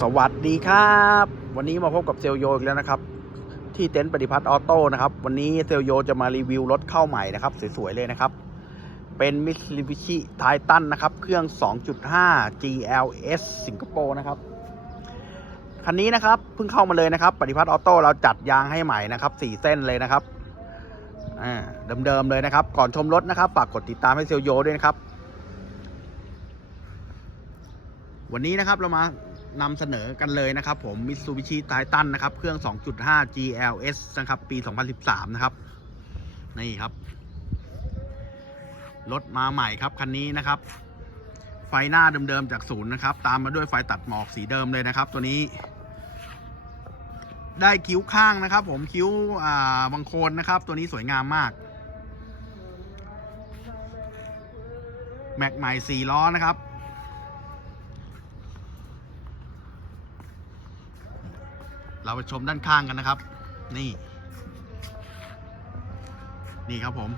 สวัสดีครับ วันนี้มาพบกับเซลโยอีกแล้วนะครับ ที่เต็นท์ปฏิพัฒน์ออโต้นะครับ วันนี้เซลโยจะมารีวิวรถเข้าใหม่นะครับ สวยๆ เลยนะครับ เป็นมิตซูบิชิไททันนะครับ เครื่อง 2.5 GLS สิงคโปร์นะครับ คันนี้นะครับเพิ่งเข้ามาเลยนะครับ ปฏิพัฒน์ออโต้เราจัดยางให้ใหม่นะครับ4เส้นเลยนะครับเดิมๆเลยนะครับ ก่อนชมรถนะครับฝากกดติดตามให้เซลโยด้วยนะครับวันนี้นะครับเรามา นำเสนอกันเลยนะครับผม Mitsubishi Titan นะครับ เครื่อง 2.5 GLS นะครับ ปี 2013 นะครับ นี่ครับ รถมาใหม่ครับ คันนี้นะครับ ไฟหน้าเดิมๆจากศูนย์นะครับ ตามมาด้วยไฟตัดหมอกสีเดิมเลยนะครับ ตัวนี้ ได้คิ้วข้างนะครับ ผมคิ้วอ่าบังโคนนะครับ ตัวนี้สวยงามมากแม็กใหม่4ล้อนะครับ เราไปชมด้านข้างกันนะครับ นี่ นี่ครับผม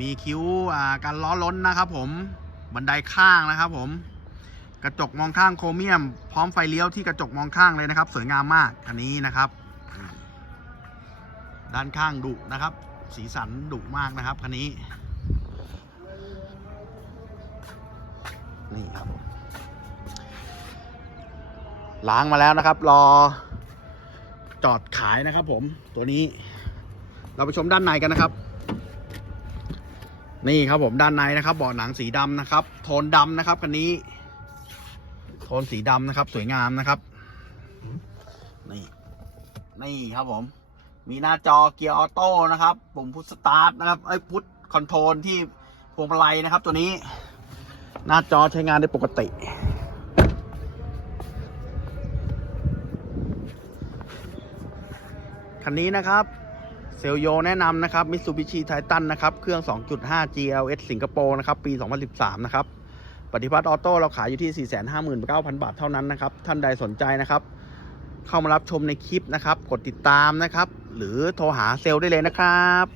มีคิ้วการล้อล้นนะครับผม บันไดข้างนะครับผม กระจกมองข้างโครเมียม พร้อมไฟเลี้ยวที่กระจกมองข้างเลยนะครับ สวยงามมากคันนี้นะครับ ด้านข้างดุนะครับ สีสันดุมากนะครับคันนี้ นี่ครับผม ล้างมาแล้วนะครับ รอจอดขายนะครับ ผมตัวนี้ เราไปชมด้านในกันนะครับ นี่ครับผมด้านในนะครับเบาะหนังสีดำนะครับ โทนดำนะครับคันนี้ โทนสีดำนะครับ สวยงามนะครับนี่นี่ครับผม มีหน้าจอเกียร์ออโต้นะครับ ปุ่มพุทสตาร์ทนะครับไอ้พุทคอนโทรลที่พวงมาลัยนะครับ ตัวนี้ หน้าจอใช้งานได้ปกติ คันนี้นะครับ เซลโยแนะนำนะครับ Mitsubishi Titan นะครับ เครื่อง 2.5 GLS สิงคโปร์นะครับ ปี 2013 นะครับ ปฏิพัฒน์ออโต้เราขายอยู่ที่ 459,000 บาทเท่านั้นนะครับ ท่านใดสนใจนะครับ เข้ามารับชมในคลิปนะครับ กดติดตามนะครับ หรือโทรหาเซลได้เลยนะครับ